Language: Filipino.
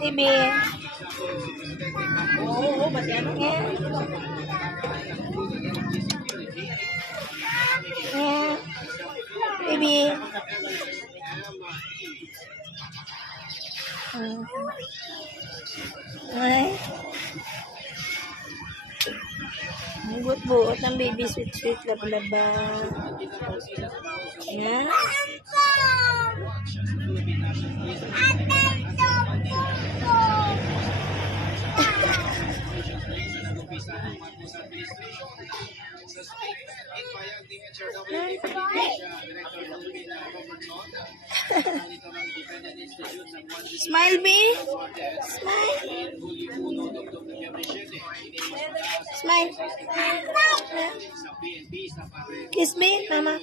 Bibi. Bibi. Ay. Ang buot-buot ng baby sweet laba-laba. Yan. Smile, B. Smile. Smile. Kiss me, Mama.